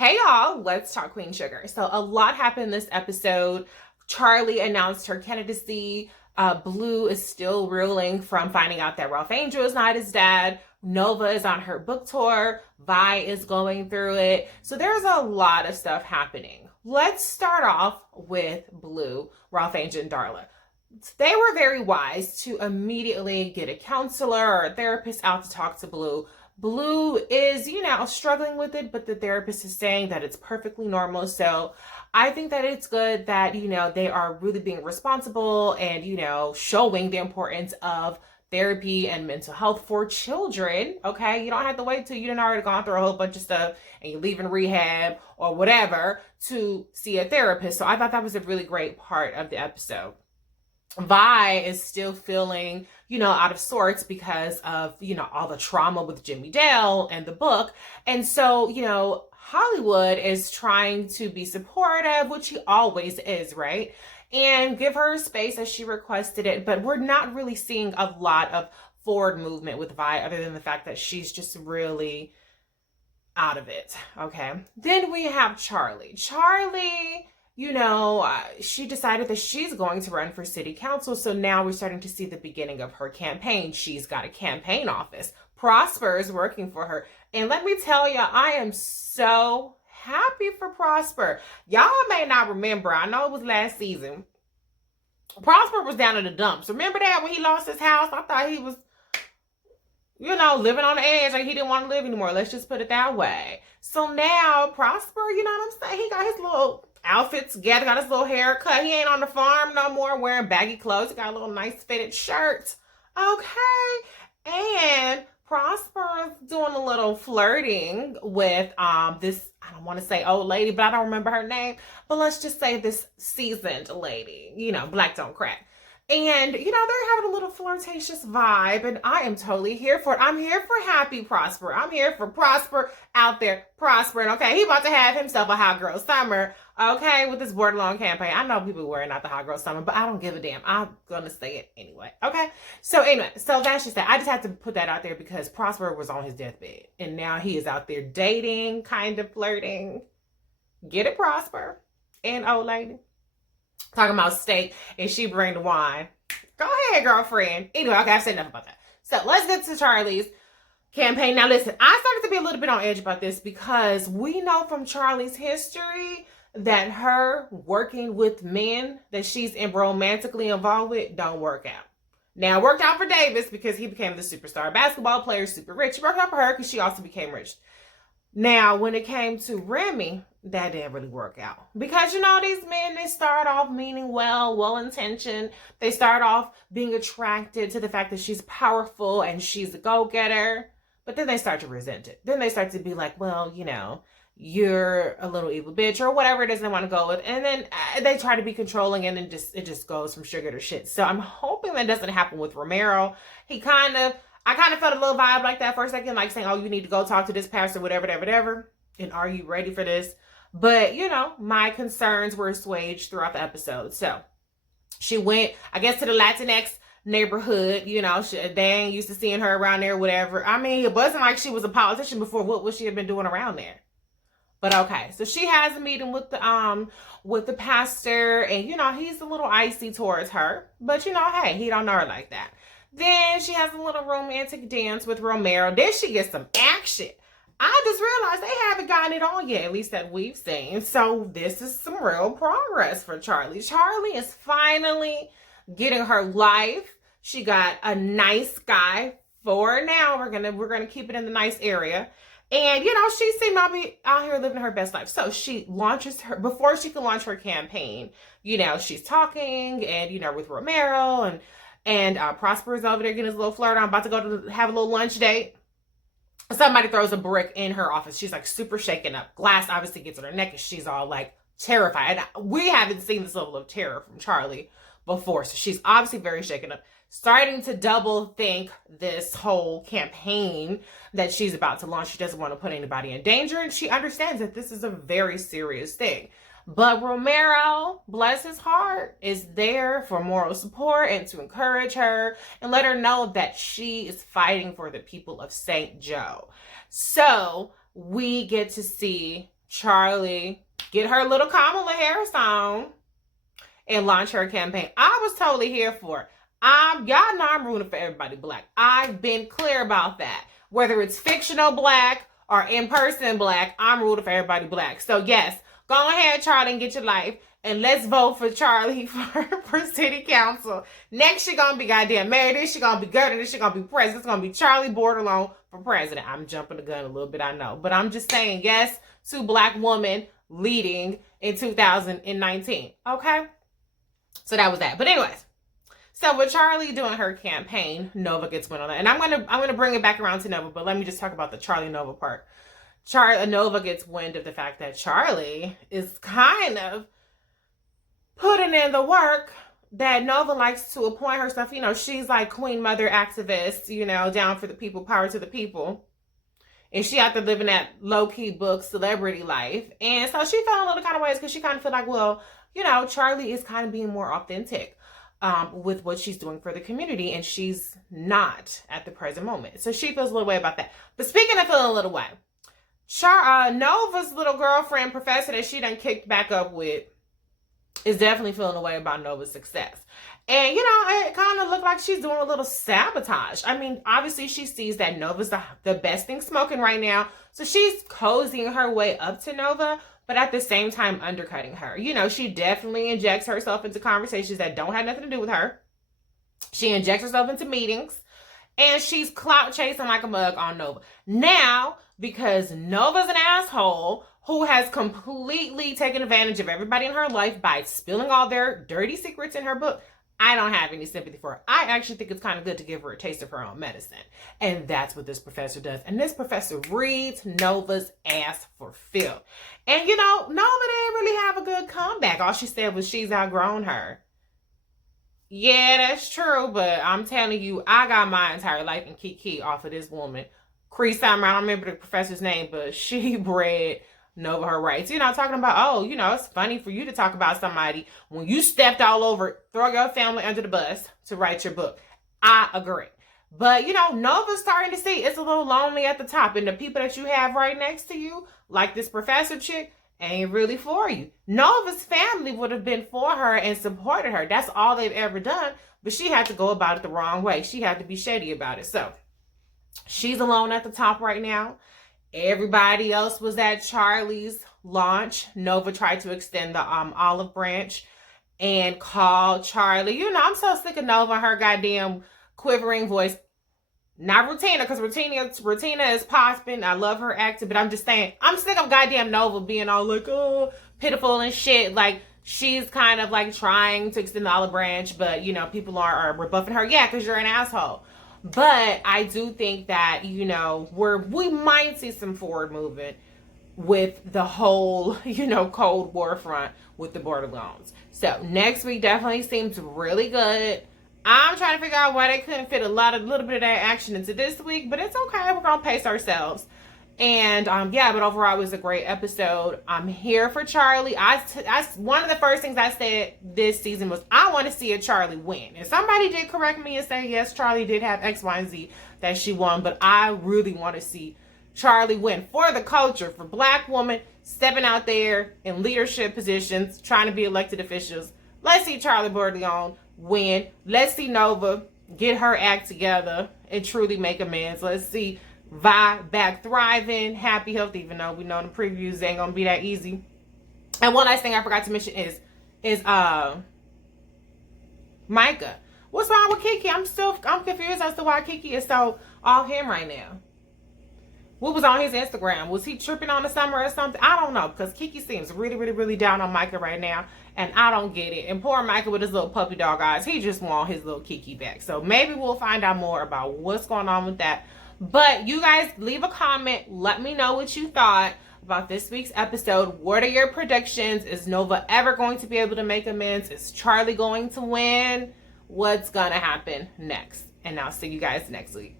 Hey y'all, let's talk Queen Sugar. So a lot happened this episode. Charley announced her candidacy. Blue is still reeling from finding out that Ralph Angel is not his dad. Nova is on her book tour. Vi is going through it. So there's a lot of stuff happening. Let's start off with Blue, Ralph Angel, and Darla. They were very wise to immediately get a counselor or a therapist out to talk to Blue. Blue is, struggling with it, but the therapist is saying that it's perfectly normal. So I think that it's good that, they are really being responsible and, showing the importance of therapy and mental health for children. Okay. You don't have to wait till you've already gone through a whole bunch of stuff and you're leaving rehab or whatever to see a therapist. So I thought that was a really great part of the episode. Vi is still feeling, out of sorts because of, all the trauma with Jimmy Dale and the book. And so, Hollywood is trying to be supportive, which he always is, right? And give her space as she requested it. But we're not really seeing a lot of forward movement with Vi other than the fact that she's just really out of it. Okay. Then we have Charley. Charley, she decided that she's going to run for city council. So now we're starting to see the beginning of her campaign. She's got a campaign office. Prosper is working for her. And let me tell you, I am so happy for Prosper. Y'all may not remember. I know it was last season. Prosper was down in the dumps. Remember that when he lost his house? I thought he was, living on the edge. Like he didn't want to live anymore. Let's just put it that way. So now Prosper, you know what I'm saying? He got his little outfit together, got his little haircut. He ain't on the farm no more wearing baggy clothes. He got a little nice fitted shirt. Okay. And Prosper is doing a little flirting with this, I don't want to say old lady, but I don't remember her name. But let's just say this seasoned lady, black don't crack. And, they're having a little flirtatious vibe, and I am totally here for it. I'm here for happy Prosper. I'm here for Prosper out there prospering, okay? He about to have himself a hot girl summer, okay, with this borderline campaign. I know people wearing out the hot girl summer, but I don't give a damn. I'm going to say it anyway, okay? So anyway, so that's just that. I just had to put that out there because Prosper was on his deathbed, and now he is out there dating, kind of flirting. Get it, Prosper and old lady. Talking about steak and she bring the wine. Go ahead, girlfriend. Anyway, okay, I've said enough about that. So let's get to Charley's campaign. Now listen, I started to be a little bit on edge about this because we know from Charley's history that her working with men that she's romantically involved with don't work out. Now it worked out for Davis because he became the superstar basketball player, super rich. It worked out for her because she also became rich. Now, when it came to Remy, that didn't really work out. Because, these men, they start off meaning well-intentioned. They start off being attracted to the fact that she's powerful and she's a go-getter. But then they start to resent it. Then they start to be like, well, you're a little evil bitch or whatever it is they want to go with. And then they try to be controlling and then it just goes from sugar to shit. So I'm hoping that doesn't happen with Romero. I kind of felt a little vibe like that for a second, like saying, oh, you need to go talk to this pastor, whatever. And are you ready for this? But, my concerns were assuaged throughout the episode. So she went, I guess, to the Latinx neighborhood. They ain't used to seeing her around there, whatever. I mean, it wasn't like she was a politician before. What would she have been doing around there? But okay, so she has a meeting with the pastor, and he's a little icy towards her. But hey, he don't know her like that. Then she has a little romantic dance with Romero. Then she gets some action. I just realized they haven't gotten it on yet, at least that we've seen. So this is some real progress for Charley. Charley is finally getting her life. She got a nice guy for now. We're gonna keep it in the nice area. And she seemed to be out here living her best life. So she launches before she can launch her campaign. She's talking and with Romero and Prosper is over there getting his little flirt on, about to go to have a little lunch date. Somebody throws a brick in her office. She's like super shaken up. Glass obviously gets on her neck and she's all like terrified. And we haven't seen this level of terror from Charley before. So she's obviously very shaken up, starting to double think this whole campaign that she's about to launch. She doesn't want to put anybody in danger. And she understands that this is a very serious thing. But Romero, bless his heart, is there for moral support and to encourage her and let her know that she is fighting for the people of St. Joe. So we get to see Charley get her little Kamala Harris on and launch her campaign. I was totally here for it. Y'all know I'm rooting for everybody black. I've been clear about that. Whether it's fictional black or in-person black, I'm rooting for everybody black. So yes, go ahead, Charley, and get your life. And let's vote for Charley for city council. Next, she gonna be goddamn married. Then she gonna be good. And then she gonna be president. It's gonna be Charley Bordelon for president. I'm jumping the gun a little bit, I know. But I'm just saying yes to black woman leading in 2019. Okay? So that was that. But anyways, so with Charley doing her campaign, Nova gets wind on that. And I'm gonna bring it back around to Nova, but let me just talk about the Charley Nova part. Nova gets wind of the fact that Charley is kind of putting in the work that Nova likes to appoint herself. You know, she's like Queen Mother activist, you know, down for the people, power to the people. And she out there living that low-key book celebrity life. And so she felt a little kind of ways because she kind of feel like, well, you know, Charley is kind of being more authentic with what she's doing for the community. And she's not at the present moment. So she feels a little way about that. But speaking of feeling a little way, Nova's little girlfriend, professor that she done kicked back up with, is definitely feeling a way about Nova's success. And, you know, it kind of looked like she's doing a little sabotage. I mean, obviously she sees that Nova's the best thing smoking right now. So she's cozying her way up to Nova, but at the same time undercutting her. You know, she definitely injects herself into conversations that don't have nothing to do with her. She injects herself into meetings. And she's clout chasing like a mug on Nova. Now, because Nova's an asshole who has completely taken advantage of everybody in her life by spilling all their dirty secrets in her book, I don't have any sympathy for her. I actually think it's kind of good to give her a taste of her own medicine. And that's what this professor does. And this professor reads Nova's ass for filth. And, you know, Nova didn't really have a good comeback. All she said was she's outgrown her. Yeah, that's true, but I'm telling you, I got my entire life in Keke off of this woman. Cree Summer, I don't remember the professor's name, but she bred Nova her rights. You know, talking about, oh, you know, it's funny for you to talk about somebody when you stepped all over, throw your family under the bus to write your book. I agree. But, you know, Nova's starting to see it's a little lonely at the top, and the people that you have right next to you, like this professor chick, ain't really for you. Nova's family would have been for her and supported her. That's all they've ever done. But she had to go about it the wrong way. She had to be shady about it. So she's alone at the top right now. Everybody else was at Charley's launch. Nova tried to extend the olive branch and called Charley. You know, I'm so sick of Nova and her goddamn quivering voice. Not Rutina, because Rutina is popping. I love her acting, but I'm just saying, I'm sick of goddamn Nova being all like, oh, pitiful and shit. Like, she's kind of like trying to extend the olive branch, but, you know, people are rebuffing her. Yeah, because you're an asshole. But I do think that, you know, we might see some forward movement with the whole, you know, Cold War front with the Borderlands. So next week definitely seems really good. I'm trying to figure out why they couldn't fit a little bit of that action into this week, but it's okay. We're gonna pace ourselves. And yeah, but overall it was a great episode. I'm here for Charley. I one of the first things I said this season was I want to see a Charley win. And somebody did correct me and say yes, Charley did have X, Y, and Z that she won, but I really want to see Charley win for the culture, for black women stepping out there in leadership positions, trying to be elected officials. Let's see Charley Bordelon win. Let's see Nova get her act together and truly make amends. Let's see Vi back thriving, happy, healthy, even though we know in the previews ain't gonna be that easy. And one last thing I forgot to mention is Micah. What's wrong with Keke? I'm confused as to why Keke is so off him right now. What was on his Instagram? Was he tripping on the summer or something? I don't know, because Keke seems really, really, really down on Micah right now, and I don't get it. And poor Micah with his little puppy dog eyes, he just want his little Keke back. So maybe we'll find out more about what's going on with that. But you guys leave a comment. Let me know what you thought about this week's episode. What are your predictions? Is Nova ever going to be able to make amends? Is Charley going to win? What's going to happen next? And I'll see you guys next week.